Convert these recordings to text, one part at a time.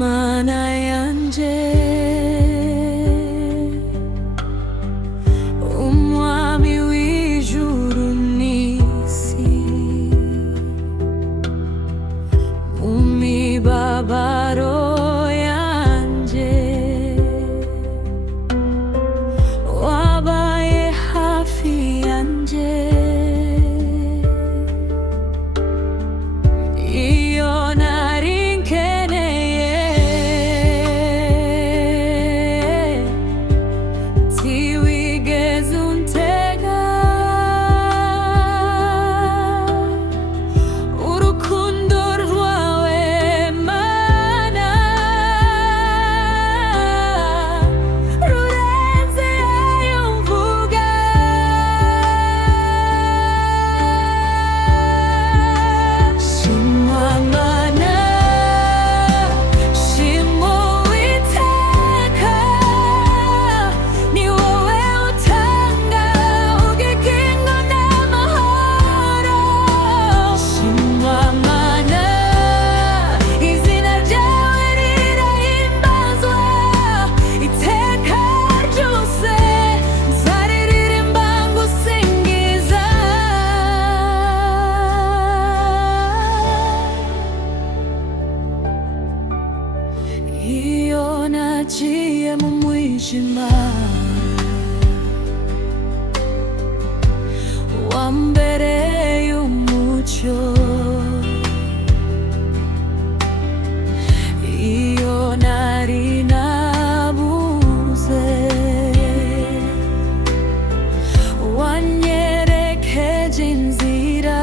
mana yanje, umwami w'ijuru n'isi, mu mibabaro yanje wabaye hafi yanje. Iyo nari nkeneye ntiwigeze untega, urukundo rwawe mana rurenze ayo mvuga. Shimwa mana, shimwa Uwiteka, ni wowe utanga ubugingo n'amahoro. Shimwa mana, izina ryawe rirahimbazwa iteka ryose, nzaririmba ngusingiza. Iyo naciye mu mwijima wambereye umucyo, iyo nari nabuze wanyerekeje inzira.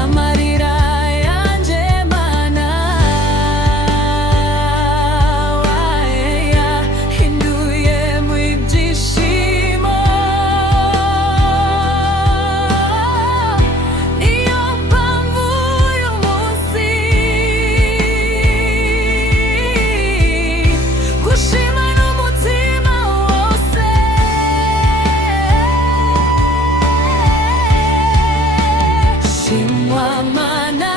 Amarira yanje mana wayahinduye mu ibyishimo, niyo mpamvu uyu munsi gushima n'umutima wose. Shimwa mana,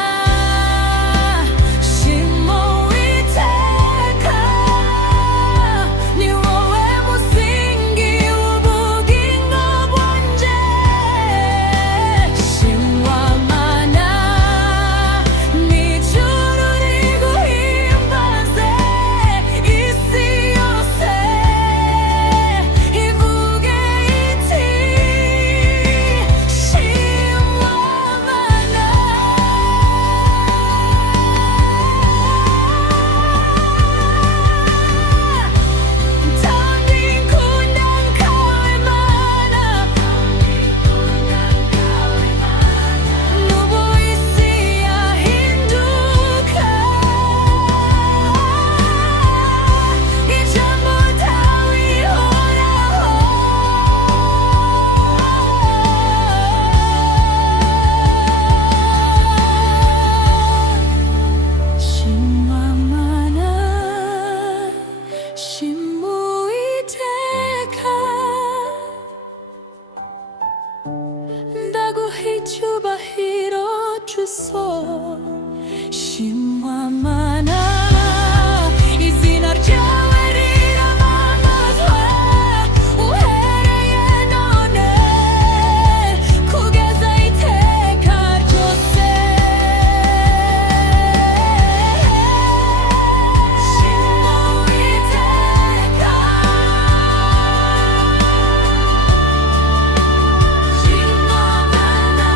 shimwa Uwiteka, ni wowe musingi w'ubugingo bwanje. Shimwa mana, n'ijuru riguhimbaze, isi yose ivuge iti shimwa mana. Ndabikunda nkawe mana, n'ubu isi yahinduka, ijambo ryawe rihoraho. Shimwa mana, shimwa Uwiteka, ndaguha icyubahiro cyuso. Shimwa mana, izina ryawe riramamazwa uhereye none kugeza iteka ryose. Shimwa Uwiteka, shimwa mana.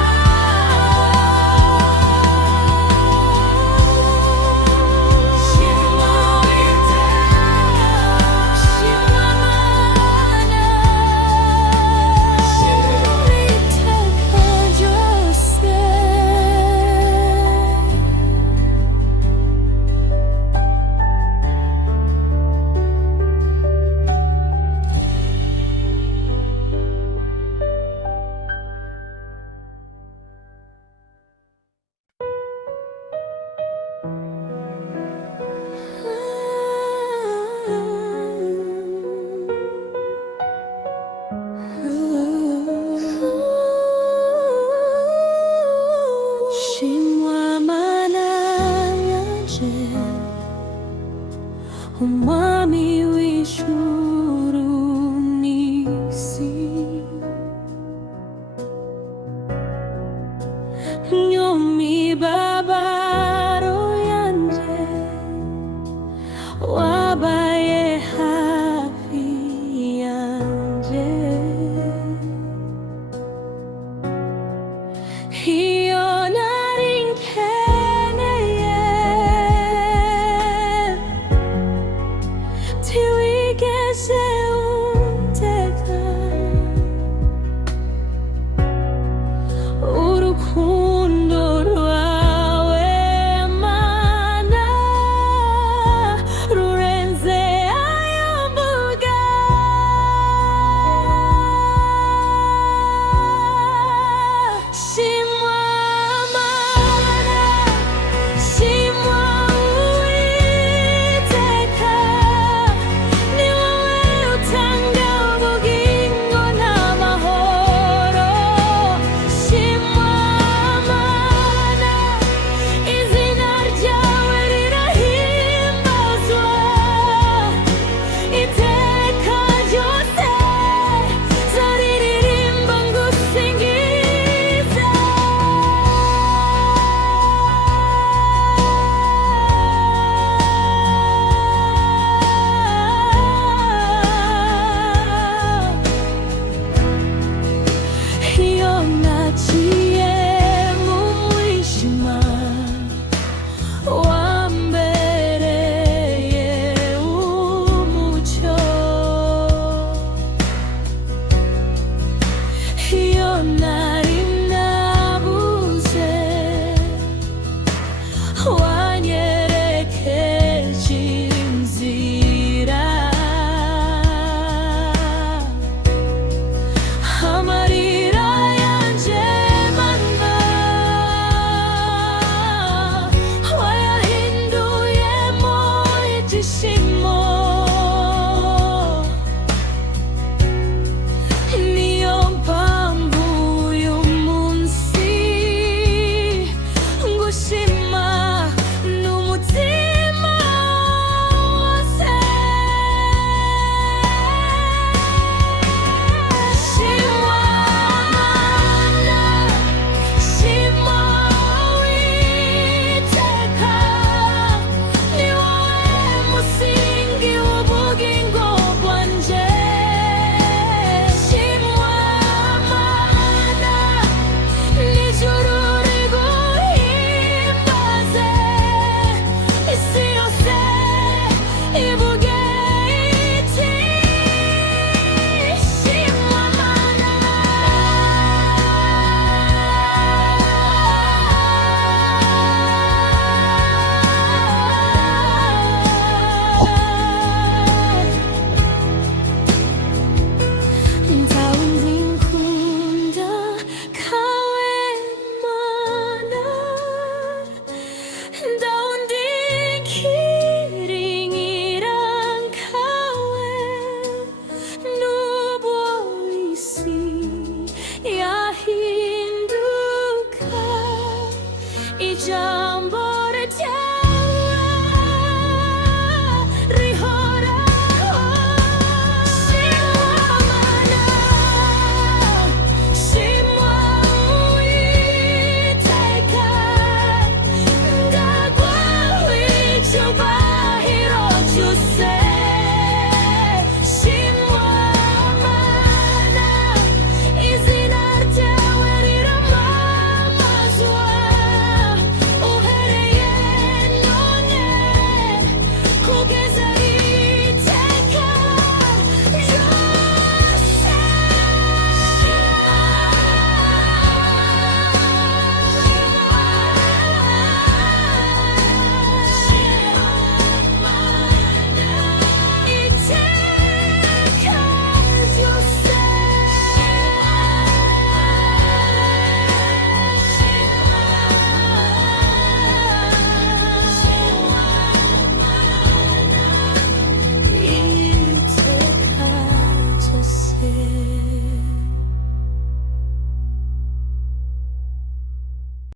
umwami w'ijuru n'isi. Imibabaro yanjye wabaye hafi yanjye, iyo nari nkeneye ntiwigeze untega. Urukundo rwawe Mana rurenze ayo mvuga. Shimwa Mana, shimwa Uwiteka, ni wowe utanga ubugingo n'amahoro. Shimwa Mana, izina ryawe rirahimbazwa iteka ryose, nzaririmba ngusingize. Iyo naciye mu mwijima wambereye umucyo, iyo nari nabuze wanyerekeje inzira. Amarira yanjye Mana wayahinduyemo ibyishimo, niyo mpamvu uyu munsi ngushima n'umutima wose. Shimwa Mana, shimwa Uwiteka, ni wowe musingi w'ubugingo bwanjye. Shimwa Mana, n'ijuru riguhimbaze, isi yose ivuge iti shimwa Mana. Nta wundi nkunda kawe Mana, nta wundi nkiringira kawe. Nubwo isi yahinduka, ijambo